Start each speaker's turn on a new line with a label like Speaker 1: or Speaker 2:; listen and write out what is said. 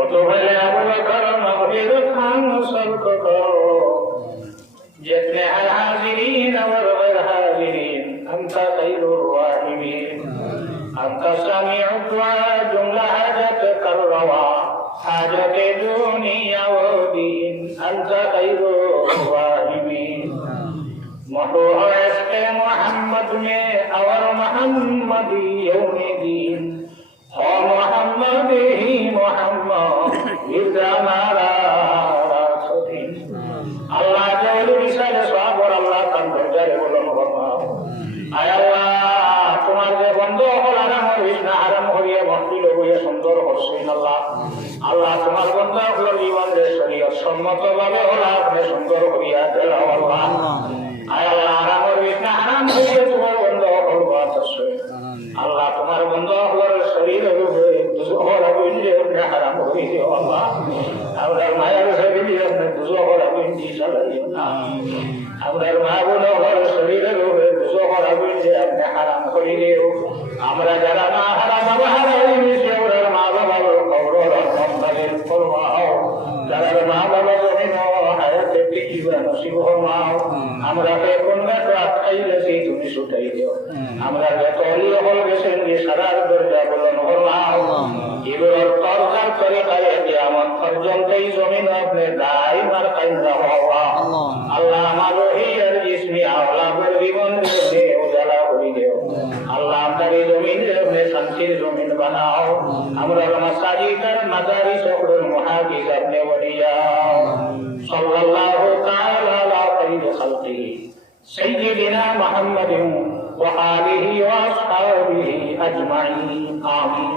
Speaker 1: وتولى أبو بكر مغفرة عن سبقك جميع الحاضرين والغير حاضرين أنت خير الراحمين أنت سميع الدعاء جملة حاجتك الروى حاجة دنيا ودين أنت خير الراحمين محور عشق محمد میں اور محمدی یوم دین আল্লাহ জওয়ালু রিসালে সওয়াবর আল্লাহ তার দরজারে বলন বাবা আয় আল্লাহ, তোমার যে বন্ধ হল আরাম হইস না আরাম হইয়া ভক্তি লগুয়ে সুন্দর হরসইন আল্লাহ। আল্লাহ, তোমার বন্ধ হল জীবন যে শরীয়ত সম্মত ভাবে হল আপনি সুন্দর শরীর দুজোহর যে হারাম হইয়া আল্লাহ আপনার মায়ের শরীরে আপনি দুজোহর আগুন দিয়ে চালাইও না আপনার মা বোন হল শরীরের উপরে দুজোহর আগুন যে আপনি হারাম করিলেও আমরা যারা মা হারাম বাবা হারাই মিশে ওরা মা বাবার খবর রহমানের ফরমাও যারা মা বাবা জমিন হায়াতে টিকিবা নসিব হমাও আমরা কোন গাটো আটকাইলেছি তুমি ছুটাই দিও আমরা যত হল গেছেন যে সারার দরজা কিয়ামত পর্যন্তই জমিন আপনি দায় মার কাইন্দা হওয়া আল্লাহ আমার রহিয়ার জিসমি আওলা করে জীবন দে উজালা করি দেও আল্লাহ আপনার এই জমিন আপনি শান্তির জমিন বানাও আমরা মাসাজিদার মাজারি সকলের মহাদিস আপনি বলিয়াও সাল্লাল্লাহু তাআলা আলা খাইর খালকিহি سيدنا محمد وآله وأصحابه أجمعين آمين